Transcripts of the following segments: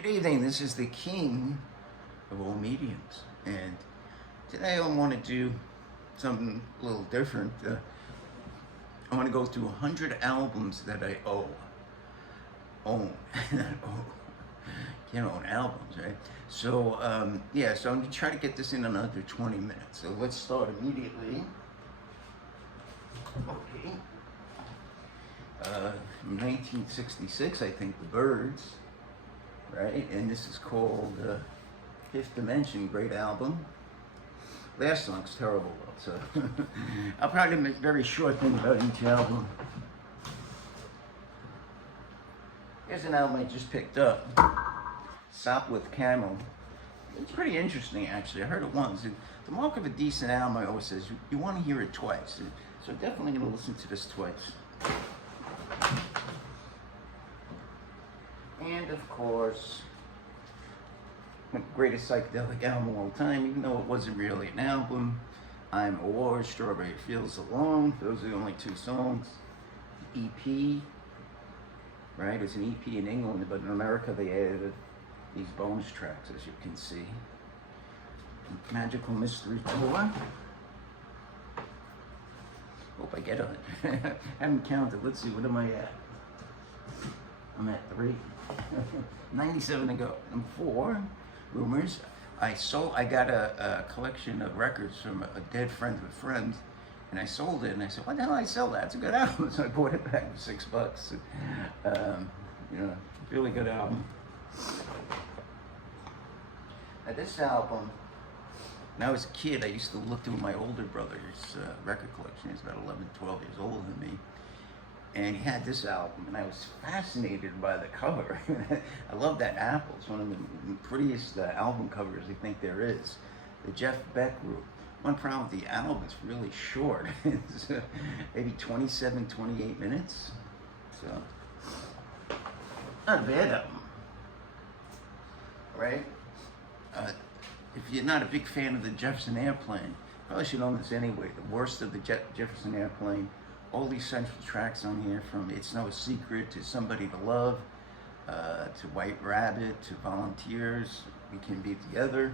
Good evening. This is the king of all mediums, and today I want to do something a little different. I want to go through 100 albums that I own. Not owe. Can't own albums, right? So so I'm gonna try to get this in under 20 minutes. So let's start immediately. Okay. 1966, I think, The Byrds. Right, and this is called Fifth Dimension, great album. Last song's terrible though, so I'll probably make a very short thing about each album. Here's an album I just picked up, Sopwith Camel. It's pretty interesting actually, I heard it once. The mark of a decent album, I always says, you want to hear it twice. So definitely going to listen to this twice. And of course, the greatest psychedelic album of all time, even though it wasn't really an album, I'm a War, Strawberry Fields Alone. Those are the only two songs. EP, right? It's an EP in England, but in America they added these bonus tracks, as you can see. Magical Mystery Tour. Hope I get on it. I haven't counted. Let's see, what am I at? I'm at 3. 97 to go. Number 4, Rumors. I got a collection of records from a dead friend of a friend, and I sold it, and I said, why the hell did I sell that? It's a good album. So I bought it back for $6. Really good album. Now this album, when I was a kid, I used to look through my older brother's record collection. He's about 11, 12 years older than me. And he had this album, and I was fascinated by the cover. I love that apple. It's one of the prettiest album covers I think there is. The Jeff Beck Group. One problem with the album, it's really short. It's maybe 27, 28 minutes. So, not a bad album. Right? If you're not a big fan of the Jefferson Airplane, probably should own this anyway. The Worst of the Jefferson Airplane. All these central tracks on here, from It's No Secret to Somebody to Love, to White Rabbit, to Volunteers, We Can Be Together,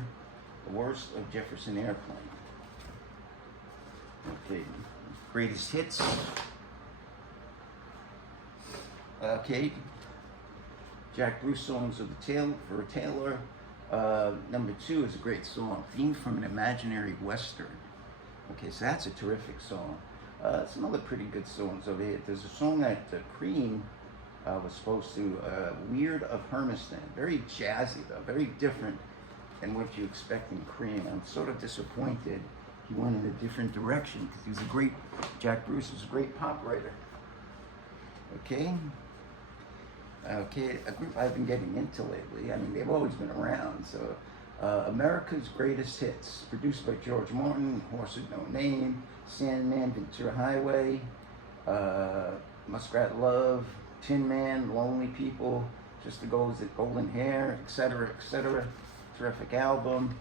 The Worst of Jefferson Airplane. Okay, greatest hits. Okay, Jack Bruce songs of the for a Taylor. Number 2 is a great song, Theme from an Imaginary Western. Okay, so that's a terrific song. Some other pretty good songs over here. There's a song that Cream was supposed to, Weird of Hermiston. Very jazzy though, very different than what you expect in Cream. I'm sort of disappointed he went in a different direction, because Jack Bruce was a great pop writer. Okay, a group I've been getting into lately, I mean they've always been around, so America's Greatest Hits, produced by George Martin, Horse with No Name, Sandman, Ventura Highway, Muskrat Love, Tin Man, Lonely People, Just the Golden Hair, etc., etc. Terrific album.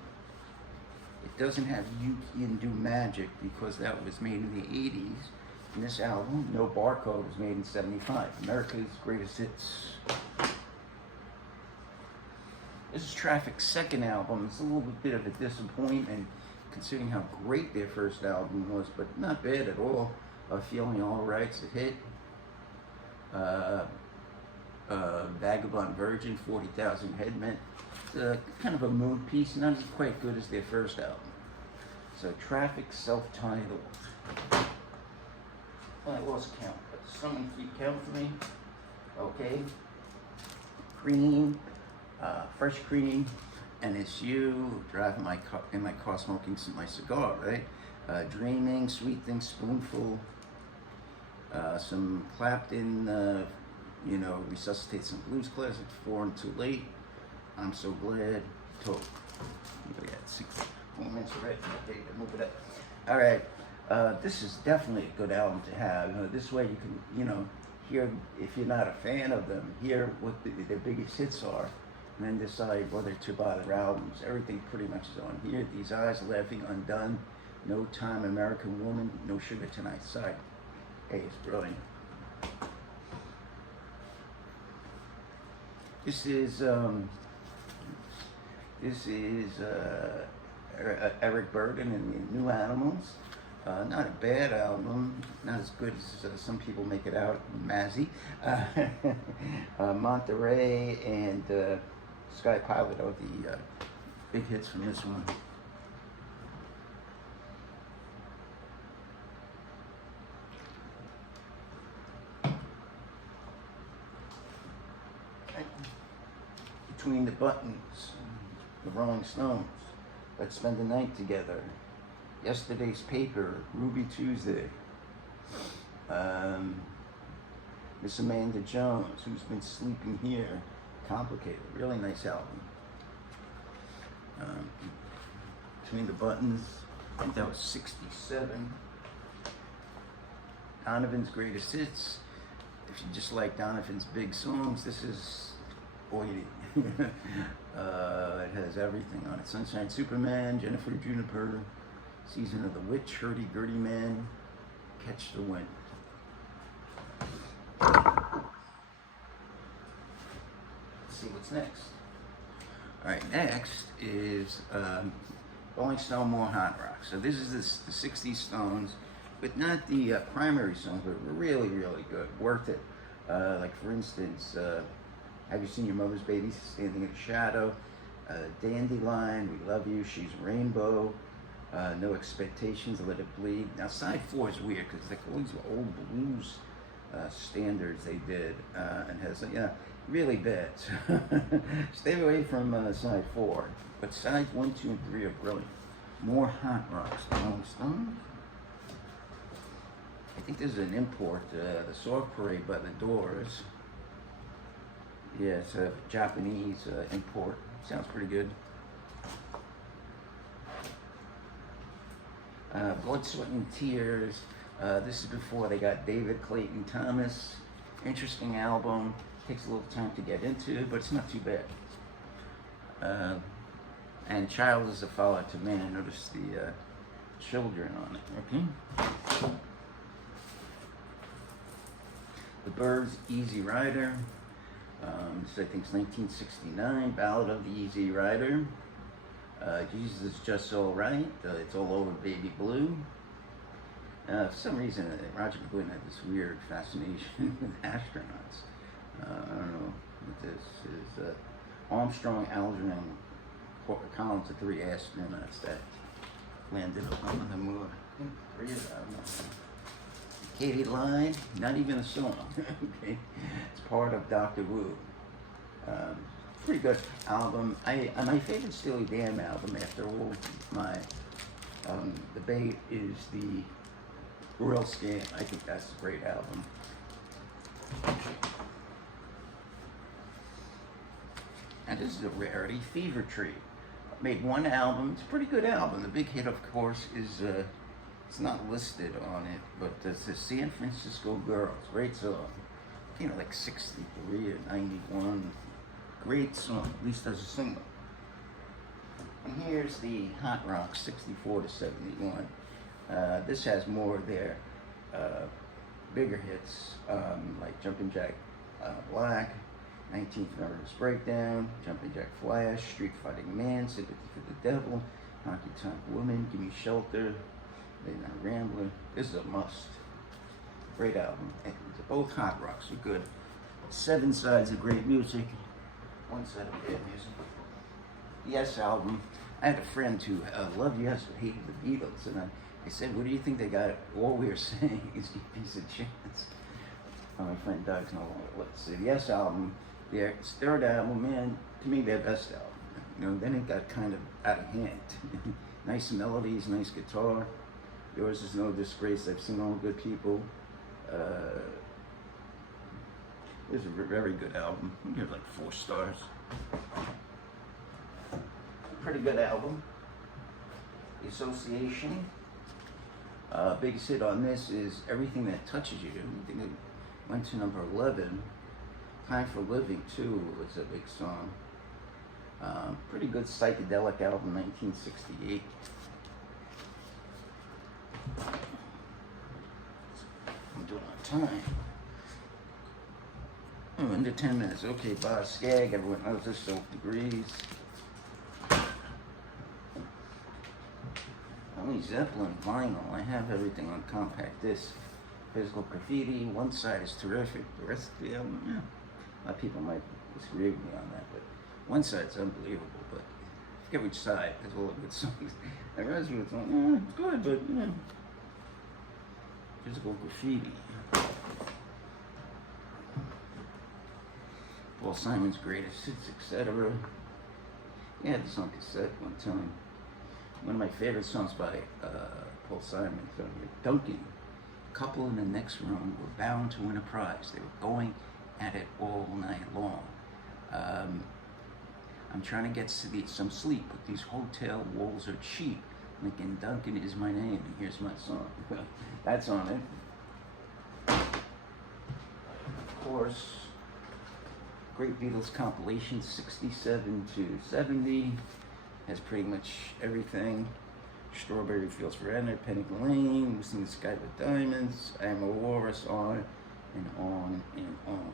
It doesn't have You Can Do Magic, because that was made in the 80s. And this album, No Barcode, was made in 75. America's Greatest Hits. This is Traffic's second album. It's a little bit of a disappointment, considering how great their first album was, but not bad at all. Feeling Alright's a hit. Vagabond Virgin, 40,000 Headmen. It's kind of a mood piece, not as quite good as their first album. So Traffic, self-titled. I lost count, but someone keep count for me. Okay. Cream, Fresh Cream, NSU, driving in my car smoking my cigar, right? Dreaming, Sweet Thing, Spoonful, some Clapton, Resuscitate Some Blues Classics, 4 and Too Late, I'm So Glad, Total. We got 6 minutes already. Okay, move it up. All right, this is definitely a good album to have. This way you can, hear, if you're not a fan of them, hear what their biggest hits are, and then decide whether to buy their albums. Everything pretty much is on here. These Eyes, Laughing Undone, No Time, American Woman, No Sugar Tonight. Side. Hey, it's brilliant. This is This is Eric Burden and the New Animals. Not a bad album, not as good as some people make it out. Mazzy, Monterey, and Sky Pilot are the big hits from this one. Between the Buttons, the Rolling Stones, Let's Spend the Night Together, Yesterday's Paper, Ruby Tuesday, Miss Amanda Jones, Who's Been Sleeping Here, Complicated, really nice album. Between the Buttons, I think that was 67. Donovan's Greatest Hits. If you just like Donovan's big songs, this is all you need. It has everything on it. Sunshine Superman, Jennifer Juniper, Season of the Witch, Hurdy Gurdy Man, Catch the Wind. Let's see what's next. All right, next is Rolling Stone More Hot Rock. So this is the 60s Stones, but not the primary songs, but really, really good, worth it. Like for instance, Have You Seen Your Mother's Baby, Standing in the Shadow, Dandelion, We Love You, She's Rainbow, No Expectations, Let It Bleed. Now side 4 is weird because like all these old blues standards they did, and has really bad. Stay away from side 4, but sides 1, 2, and 3 are brilliant. More Hot Rocks, Rolling Stones. I think this is an import, the Soft Parade by the Doors. Yeah, it's a Japanese import. Sounds pretty good. Blood, Sweat, and Tears. This is before they got David Clayton Thomas. Interesting album. Takes a little time to get into, but it's not too bad. And Child is a Follower to Man. Notice the children on it. Okay. The Byrds, Easy Rider. This I think is 1969. Ballad of the Easy Rider. Jesus Is Just All Right. It's All Over Baby Blue. For some reason, Roger McGuinn had this weird fascination with astronauts. I don't know what this is. Armstrong, Aldrin, Collins, the 3 astronauts that landed on the moon. 3 of them. Katie Line, not even a song. Okay, it's part of Dr. Wu. Pretty good album. My favorite Steely Dan album, after all my debate, is the Royal Scan. I think that's a great album. And this is a rarity, Fever Tree. Made 1 album. It's a pretty good album. The big hit, of course, is it's not listed on it, but it's the San Francisco Girls. Great song. You know, like 63 or 91. Great song, at least as a single. And here's the Hot Rock, 64 to 71. This has more of their bigger hits, like Jumpin' Jack Black, 19th Nervous Breakdown, Jumpin' Jack Flash, Street Fighting Man, Sympathy for the Devil, Honky Tonk Woman, Give Me Shelter, Midnight Rambler. This is a must. Great album. And both Hot Rocks are good. 7 sides of great music, 1 side of bad music. Yes album. I had a friend who loved Yes but hated the Beatles, and I said, "What do you think they got? All we were saying is you piece of shit." My friend Doug's no longer let's see. The Yes album, their 3rd album, man, to me their best album. You know, then it got kind of out of hand. Nice melodies, nice guitar. Yours Is No Disgrace. I've seen All Good People. This is a very good album. I give it like 4 stars. Pretty good album. The Association. Biggest hit on this is Everything That Touches You. I think it went to number 11. Time for Living too was a big song. Pretty good psychedelic album, 1968. I'm doing on time. Oh, under 10 minutes. Okay, Boz Scaggs. Everyone knows this. Soap Degrees. Only Zeppelin vinyl. I have everything on compact disc. Physical Graffiti, one side is terrific. The rest of the album, yeah. A lot of people might disagree with me on that, but one side's unbelievable. But I forget which side has all the good songs. The rest of it's good, but you know. Physical Graffiti. Paul Simon's Greatest Hits, etc. Yeah, I had this on cassette one time. One of my favorite songs by Paul Simon, Duncan. Couple in the next room were bound to win a prize. They were going at it all night long. I'm trying to get some sleep, but these hotel walls are cheap. Lincoln Duncan is my name, and here's my song. That's on it. Of course, Great Beatles compilation, 67 to 70. Has pretty much everything. Strawberry Fields Forever, Penny Lane, Missing the Sky with Diamonds, I Am a Walrus, on and on and on.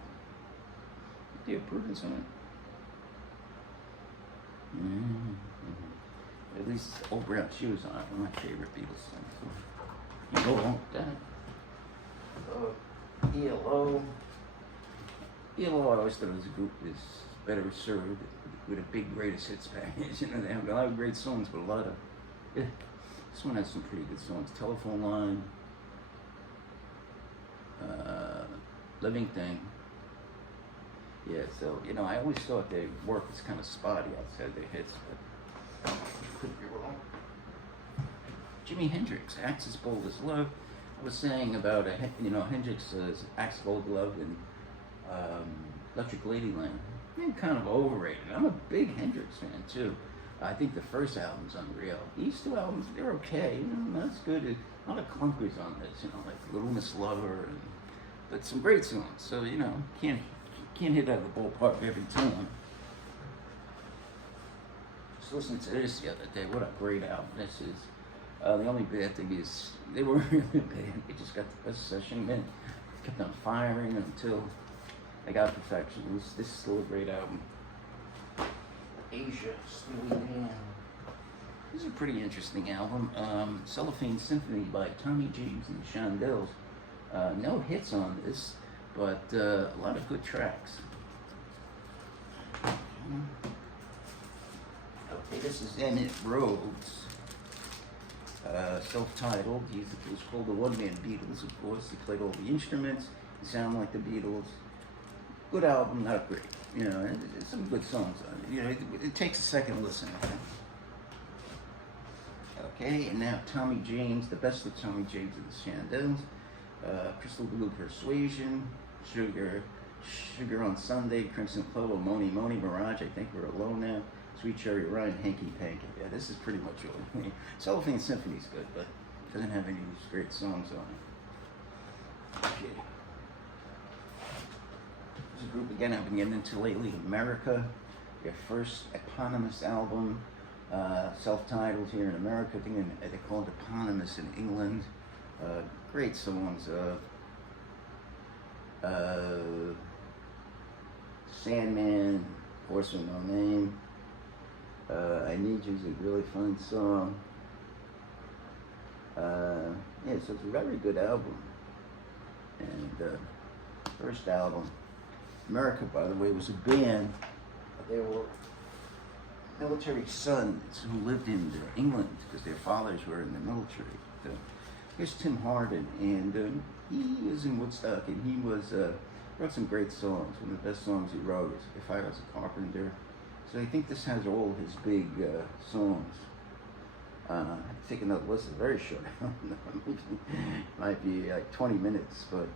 Dear Prudence on it. At least Old Brown Shoes on it, one of my favorite Beatles songs. You go along with that. ELO. ELO, I always thought as a group is better served with a big greatest hits package. You know, they have a lot of great songs, but a lot of, yeah. This one has some pretty good songs. Telephone Line, Living Thing. Yeah, so, you know, I always thought their work was kind of spotty outside their hits, but could be wrong. Jimi Hendrix, Acts as Bold as Love. I was saying about, Hendrix Acts as Bold as Love and Electric Ladyland. I'm kind of overrated. I'm a big Hendrix fan, too. I think the first album's unreal. These two albums, they're okay. You know, that's good. A lot of clunkers on this, you know, like Little Miss Lover, but some great songs. So, you know, can't hit out of the ballpark every time. Just listening to this the other day. What a great album this is. The only bad thing is they were really bad. They just got the best session in. Kept on firing until they got perfection. This is still a great album. Asia, Steely Dan. This is a pretty interesting album. Cellophane Symphony by Tommy James and the Shondells. No hits on this, but a lot of good tracks. Okay, this is Emmett Rhodes. Self-titled. He was called the One-Man Beatles, of course. He played all the instruments. He sounded like the Beatles. Good album, not great. You know, there's some good songs on it. You know, it takes a second listen. Okay, and now Tommy James, the best of Tommy James and the Shondells. Crystal Blue Persuasion, Sugar on Sunday, Crimson Clover, Moni Moni, Mirage, I think we're alone now. Sweet Cherry Ryan, Hanky Panky. Yeah, this is pretty much all. Cellophane Symphony's good, but doesn't have any of these great songs on it. Okay. This is a group again I've been getting into lately, America. Their first eponymous album, self-titled here in America. I think they call it eponymous in England. Great songs. Sandman, Horse with No Name. I Need You is a really fun song. Yeah, so it's a very good album. And first album, America, by the way, was a band. They were military sons who lived in England because their fathers were in the military. Here's Tim Hardin, and he was in Woodstock, and he wrote some great songs. One of the best songs he wrote is If I Was a Carpenter. So I think this has all his big songs. Take another listen, very short. Might be like 20 minutes, but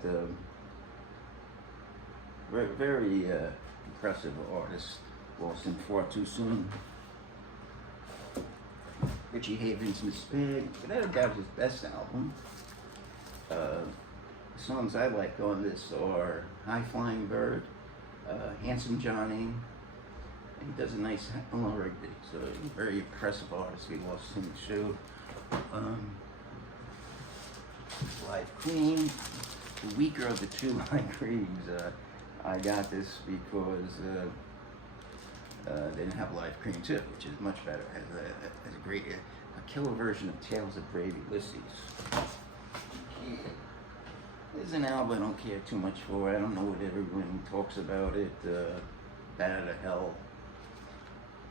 very impressive artist. Lost him far too soon. Richie Havens' Miss Pig, without a doubt his best album. The songs I like on this are High Flying Bird, Handsome Johnny, and he does a nice Eleanor Rigby. So a very impressive artist. We lost him too. Live Cream, the weaker of the two Live Creams. I got this because they didn't have Live Cream too, which is much better. Has a great a killer version of Tales of Brave Ulysses. Yeah. This is an album I don't care too much for. I don't know what everyone talks about it. Bat Out of Hell,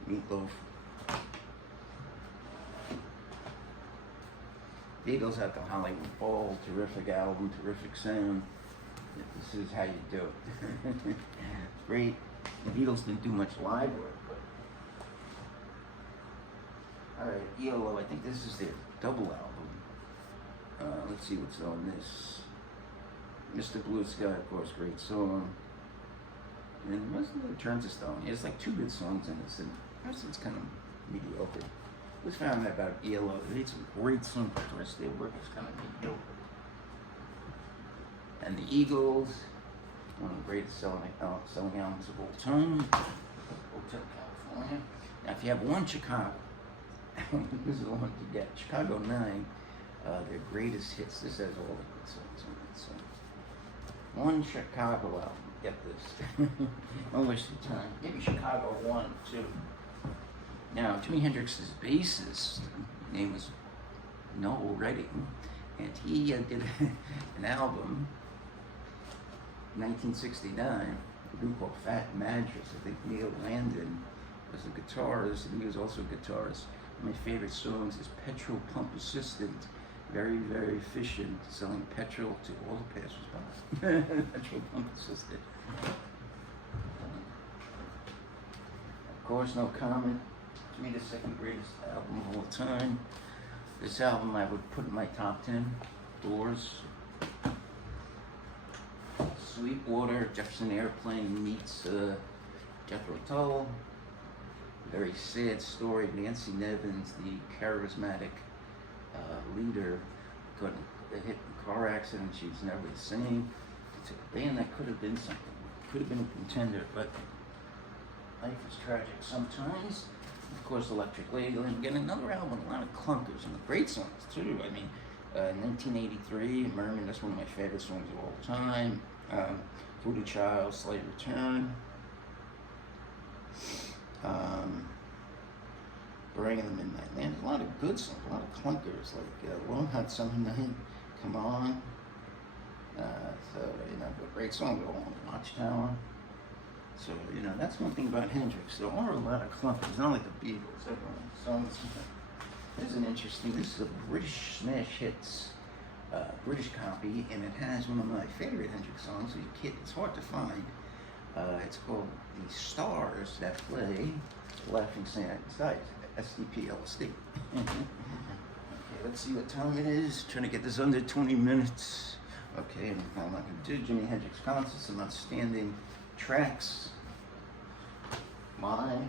Meatloaf. Beatles at the Hollywood Bowl, terrific album, terrific sound. This is how you do it. Great. The Beatles didn't do much live work, but all right, ELO. I think this is their double album. Let's see what's on this. Mr. Blue Sky, of course, great song. And the rest of it turns to stone. There's like 2 good songs in this, and the rest of it's kind of mediocre. Let's find out about ELO. They made some great songs, but the rest of their work is kind of mediocre. And the Eagles, one of the greatest selling albums of all time. Hotel California. Now, if you have one Chicago, this is the one to get. Chicago 9, their greatest hits. This has all the good songs on it. So, one Chicago album. Get this. Don't waste your time. Maybe Chicago 1, 2. Now, Jimi Hendrix's bassist, his name was Noel Redding, and he did an album in 1969, a group called Fat Madras. I think Neil Landon was the guitarist, and he was also a guitarist. One of my favorite songs is Petrol Pump Assistant. Very, very efficient, selling petrol to all the passers-by. Petrol Pump Assistant. Of course, No Comment. To me, the second greatest album of all time. This album I would put in my top 10. Doors. Sweetwater, Jefferson Airplane meets Jethro Tull. Very sad story. Nancy Nevins, the charismatic leader, got a hit in a car accident. She was never the same. It's a band that could have been something. Could have been a contender, but life is tragic sometimes. Of course, Electric Ladyland. Again, another album, a lot of clunkers and great songs too. I mean, 1983, Merman. That's one of my favorite songs of all time. Voodoo Child, Slight Return. Bring in the Midnight Man. A lot of good songs, a lot of clunkers like Long Hot Summer Night, Come On. So, you know, a great song, Go On Watchtower. So, you know, that's one thing about Hendrix. There are a lot of clunkers, not like the Beatles. Songs. This is an interesting, this is a British Smash Hits, British copy, and it has one of my favorite Hendrix songs. It's hard to find. It's called The Stars That Play, Laughing Skies, SDP LSD. Okay, let's see what time it is. Trying to get this under 20 minutes. Okay, I'm not going to do Jimi Hendrix concerts, some outstanding tracks. Live.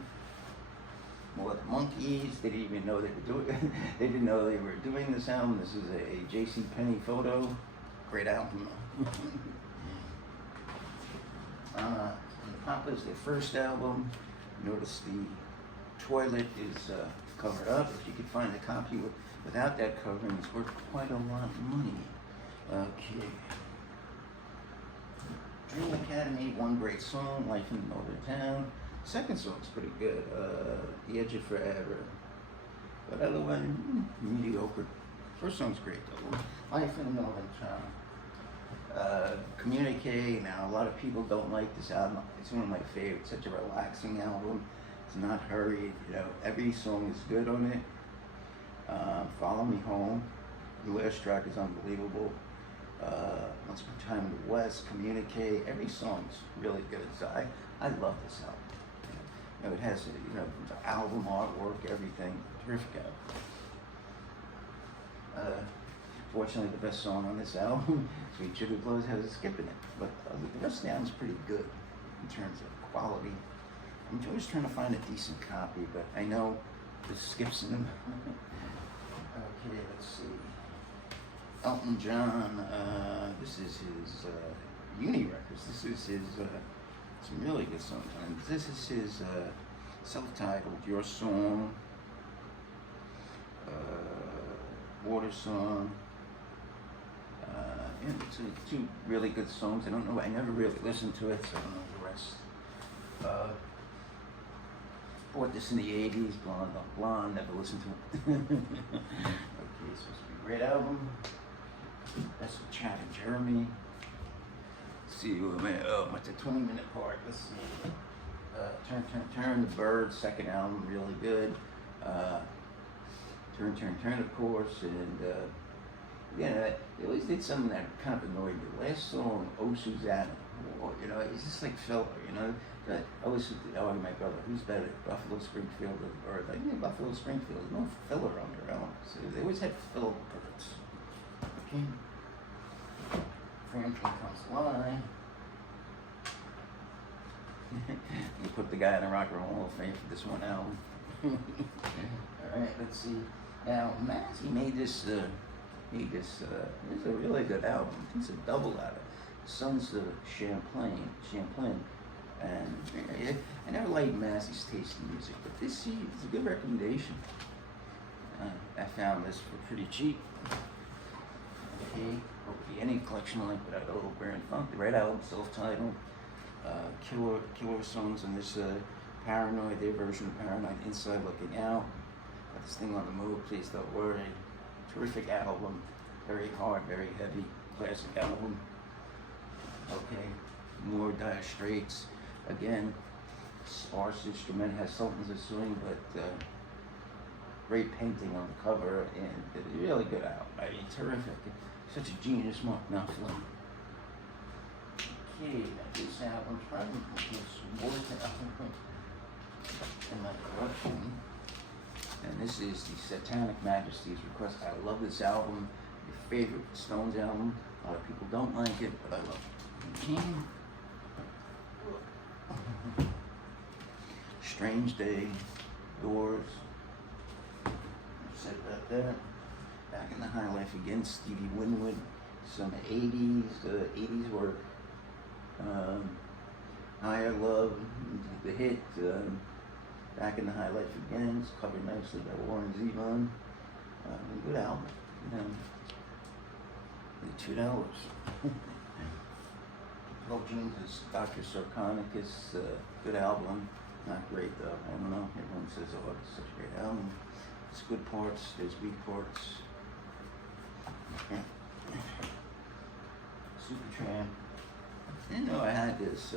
More the Monkees. They didn't even know they were doing. They didn't know they were doing this album. This is a J.C. Penney photo. Great album. Papa is their first album. Notice the toilet is covered up. If you could find a copy without that covering, it's worth quite a lot of money. Okay. Dream Academy, one great song, Life in the Middle of Town. Second song's pretty good, The Edge of Forever. But otherwise, mediocre. First song's great though, Life in the Middle of Town. Communique. Now, a lot of people don't like this album. It's one of my favorites. Such a relaxing album. It's not hurried. You know, every song is good on it. Follow Me Home. The last track is unbelievable. Once Upon a Time in the West. Communique. Every song's really good. So I love this album. You know, it has the album artwork, everything. Terrific album. Fortunately, the best song on this album, Sweet Sugar Blues, has a skip in it. But the rest of the album's pretty good in terms of quality. I'm always trying to find a decent copy, but I know there's skips in them. Okay, let's see. Elton John, this is his Uni Records. This is his, some really good songs. And this is his self-titled Your Song, Water Song. Yeah, two really good songs. I don't know, I never really listened to it, so I don't know the rest. Bought this in the 80s, Blonde on Blonde, never listened to it. Okay, so it's a great album. That's with Chad and Jeremy. Let's see, what's the 20-minute part? Let's see. Turn, Turn, Turn, The Birds, second album, really good. Turn, Turn, Turn, of course, and yeah, they always did something that kind of annoyed me. The last song, Oh Susanna, you know, it's just like filler, you know. I always used to argue my brother, who's better, Buffalo Springfield or the Birds? Like, yeah, Buffalo Springfield, there's no filler on their albums. So they always had filler parts. Okay. Franklin Comes Alive. You put the guy in the Rock and Roll Hall of Fame for this one album. Alright, let's see. Now, Mazzy made this, this is a really good album. It's a double out of Sons of Champlain. And I never liked Mazzy's taste in music, but this is a good recommendation. I found this for pretty cheap. Okay, hopefully any collection link without a little Baron Funk. The Red Album, self-titled. Killer songs on this Paranoid, their version of Paranoid, Inside Looking Out. Got this thing on the move, Please Don't Worry. Terrific album, very hard, very heavy, classic album. Okay, more Dire Straits. Again, sparse instrument, has Sultans of Swing, but great painting on the cover, and a really good album. I mean, terrific. Such a genius, Mark Knopfler. Okay, now this album probably is worth album in my collection. And this is the Satanic Majesties Request. I love this album. Your favorite Stones album. A lot of people don't like it, but I love it. Okay. Strange Day, Doors. Said about that. Back in the High Life again, Stevie Winwood. Some 80s work. Higher Love, the hit. Back in the High Life again. It's covered nicely by Warren Zevon. Good album. $2. Well, Jeans is Dr. Sarconicus, good album. Not great though. I don't know. Everyone says, oh, it's such a great album. It's good parts. There's weak parts. Supertramp. I didn't know I had this.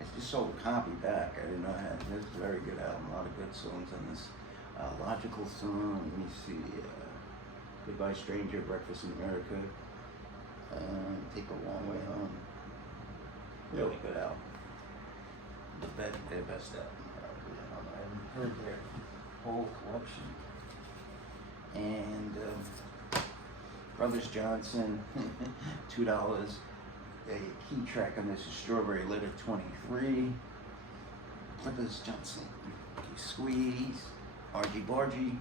I just sold a copy back. I didn't know I had this. Is a very good album. A lot of good songs on this. Logical song. Let me see. Goodbye Stranger, Breakfast in America. Take a Long Way Home. Really good album. Their best album, probably. I haven't heard their whole collection. And Brothers Johnson, $2. A key track on this is Strawberry Letter 23. Brothers Johnson, Squeeze, Argy Bargy.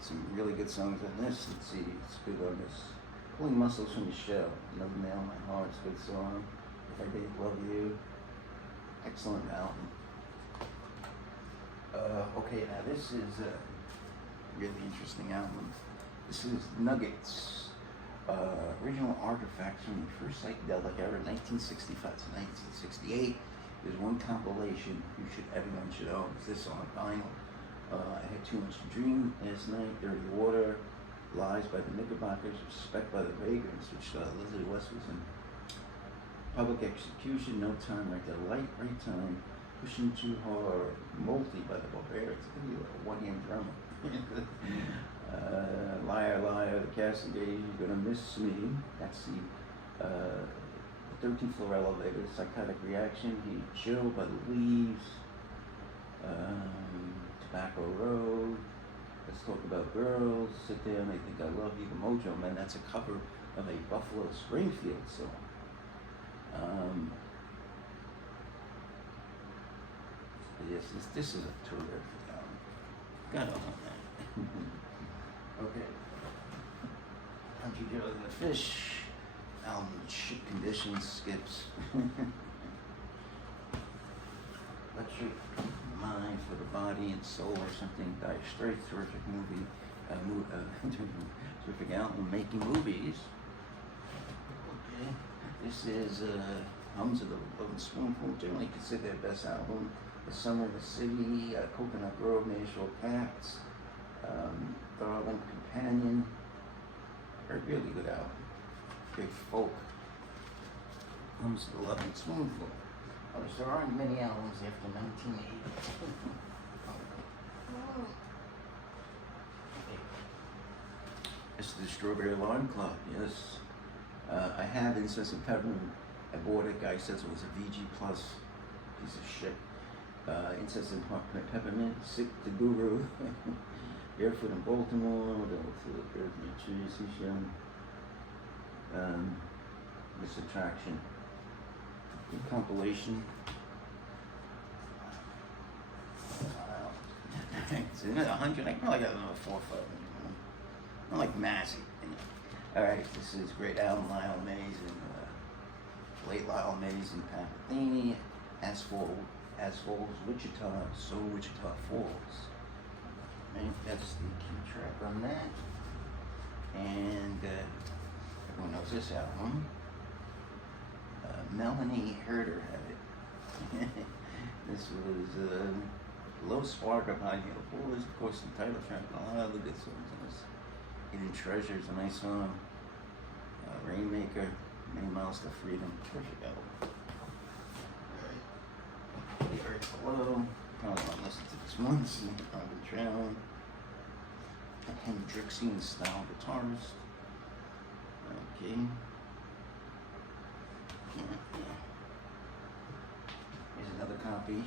Some really good songs on this. Let's see, it's good on this. Pulling Muscles from the Show. Another Nail in My Heart, it's a good song. If I Did Love You. Excellent album. Okay, now this is a really interesting album. This is Nuggets. Original artifacts from the first psychedelic era, 1965 to 1968. There's one compilation everyone should own. It's this on vinyl. I Had Too Much to Dream last night, Dirty Water, Lies by the Knickerbockers, Respect by the Vagrants, which Leslie West was in. Public Execution, No Time, Right the Light, Right Time, Pushing Too Hard, Multi by the Barbarians. It's going to be a one-hand drummer. Liar, Liar, The Cassidy, You're Gonna Miss Me. That's the 13th Floor Elevator, Psychotic Reaction, He Chill by the Leaves, Tobacco Road, Let's Talk About Girls, Sit Down, They Think I Love You, The Mojo Men. That's a cover of a Buffalo Springfield song. Yes, this is a terrific album. Gotta love that. Okay. Country Joe and the Fish. Album Shit Conditions, Skips. Electric Mind for the Body and Soul or something. Dire Straits, terrific movie. Terrific album, Making Movies. Okay. This is Hums of the Lovin' Spoonful, generally considered their best album. The Summer of the City, Coconut Grove, Nashville Cats, Darling Companion. A really good album. Big folk. Comes to the Love and Spoonful. There aren't many albums after 1980. This is the Strawberry Alarm Clock, yes. I have Incessant Peppermint. I bought it. Guy says it was a VG Plus piece of shit. Incessant Peppermint, Sick to Guru, Barefoot in Baltimore, New Jersey, This Attraction. The compilation. It's 100. I probably got another 4 or 5. I'm like Massey. All right, this is great album, Lyle Mays and late Lyle Mays and Pat Metheny, Asphalt, Wichita, So Wichita Falls. Right, that's the key track on that. And everyone knows this album. Melanie Herder had it. This was Low Spark of High Heel Boys, of course, the title track, and a lot of other good songs in this. Hidden Treasures, a nice song. Rainmaker, Many Miles to Freedom, terrific album. The Earth Below, probably won't listen to this one, I've been trailing. Hendrixian style guitarist. Okay. Here's another copy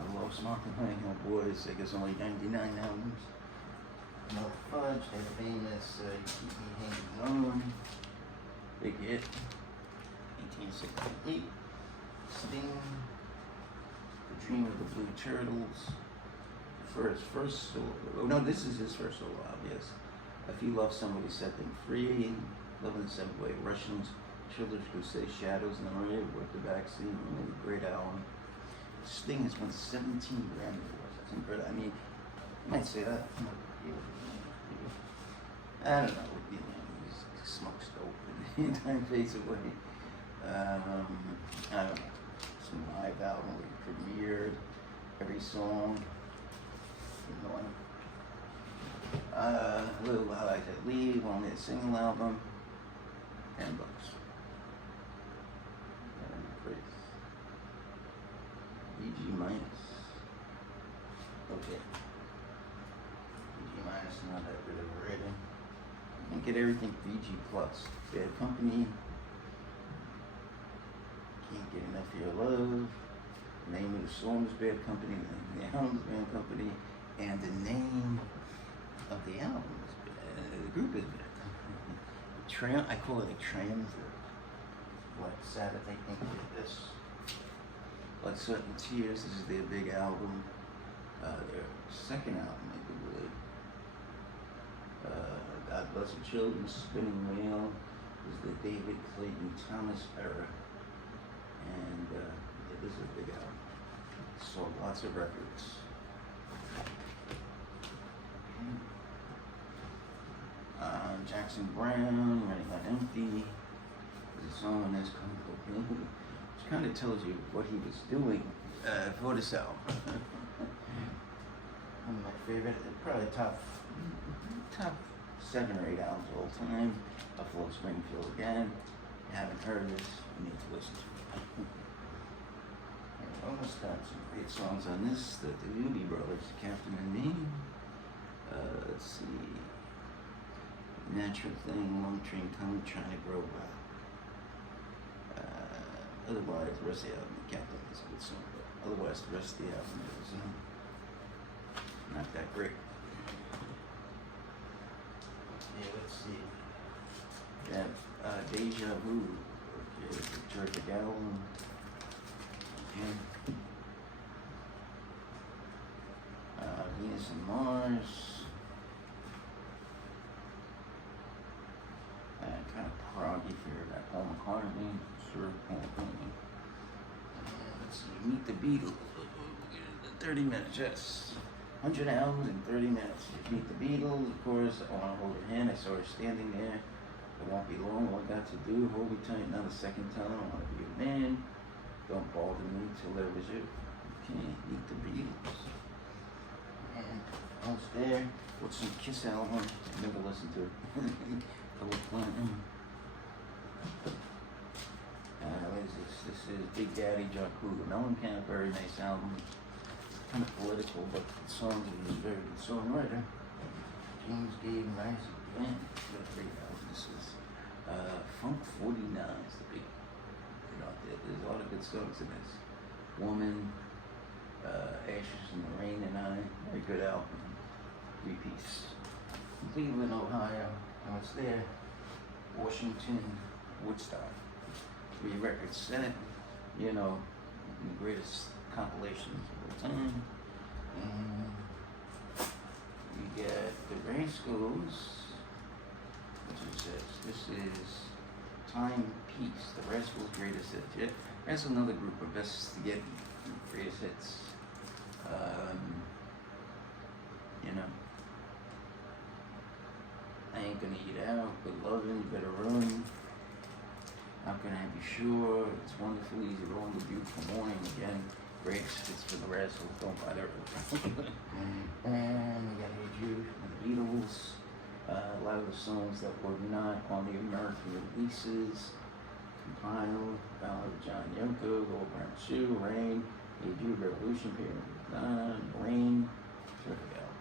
of Low Spark of High Heel Boys. I guess only 99 albums. No Fudge, their famous You Keep Me Hanging On. Big hit. 1868. Sting. The Dream of the Blue Turtles. First solo. Oh no, this is his first solo album, yes. If You Love Somebody, Set Them Free. Love in the Subway, Russians, Children's Crusade, Shadows in the Rain, Work the Backseat, great album. Sting has won 17 Grammy Awards. That's incredible. I mean, you might say that. I don't know. He smokes dope and time fades away. I don't know. Some live album we premiered every song. Little I Like That Leave on his single album. $10. VG minus. Okay. VG minus, not that good of a rating. You can get everything VG plus. Bad Company. Can't Get Enough of Your Love. The name of the song is Bad Company. The name of the album is Bad Company. And the name of the album is the group is Bad Company. I call it a transit. Black Sabbath, I think, did this. Blood, Sweat and Tears, this is their big album. Their second album, I do believe. God Bless the Children, Spinning Wheel, is the David Clayton Thomas era. And it is a big album. Sold lots of records. Jackson Brown, Running on Empty. There's a song on this called Cocaine, which kind of tells you what he was doing for this album. One of my favorite, probably top 7 or 8 albums of all time. Buffalo Springfield again. If you haven't heard this, you need to listen to it. And almost got some great songs on this. The Doobie Brothers, Captain and Me. Let's see. Natural Thing, Long Train Coming, Trying to Grow Well. Otherwise, the rest of the album, Captain is a good song, but otherwise, the rest of the album is not that great. Okay, let's see. Yeah, Deja Vu, okay, the terrific album. Okay. Venus and Mars. Kind of proggy here, got Paul McCartney, Sir Paul McCartney. Let's see, Meet the Beatles. 30 minutes, yes. 100 albums in 30 minutes. Meet the Beatles, of course. I Want to Hold Her Hand. I saw her standing there. It Won't Be Long. All I Got to Do. Hold Me Tight. Now the Second Time. I Want to Be a Man. Don't Bother Me Till There Was You. Okay, Meet the Beatles. And almost there. What's some Kiss album? I never listened to it. Double Platinum. What is this? This is Big Daddy, John Cougar Mellencamp. Very nice album. Kind of political, but the songs are a very good songwriter. James Gabe Rice Band. What a great album. This is Funk 49 is the big, there's a lot of good songs in this. Woman, Ashes in the Rain and I, very good album. 3-piece. Cleveland, Ohio. I was there. Washington, Woodstock. 3 records set, the greatest compilations of all time. And we get the Rascals. What is this? This is Time Peace, the Rascals' greatest hits. Yeah, that's another group of best to get greatest hits. I Ain't Gonna Eat Out, Good Lovin', You Better Run. How Can I Be Sure? It's Wonderful, Easy Rolling, The Beautiful Morning. Again, greatest hits for the Rascals. Don't buy their And we got Hey Jude from the Beatles. A lot of the songs that were not on the American releases. Compiled, Ballad of John Yoko, Gold Brown Shoe, Rain, Hey Jude, Revolution, Period, Rain, terrific album.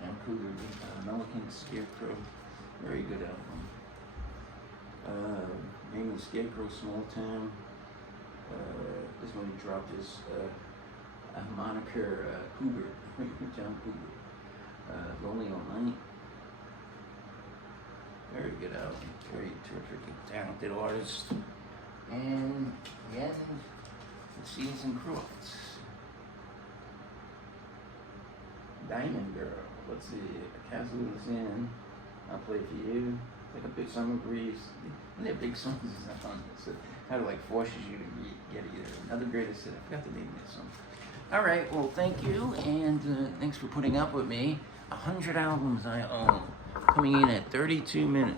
John Cougar, American Scarecrow, very good album. Raymond Scarecrow, Small Town. This one he dropped his moniker, Cougar, John Cougar. Lonely All Night. Very good album, very terrific, talented artist. And the end, Seas and Crofts. Diamond Girl. Let's see, Castle's In. I'll Play For You. Like a Big Summer Breeze. They're big songs on this. It kind of like forces you to get either another greatest hit. I forgot the name of this song. All right, well, thank you, and thanks for putting up with me. 100 albums I own, coming in at 32 minutes.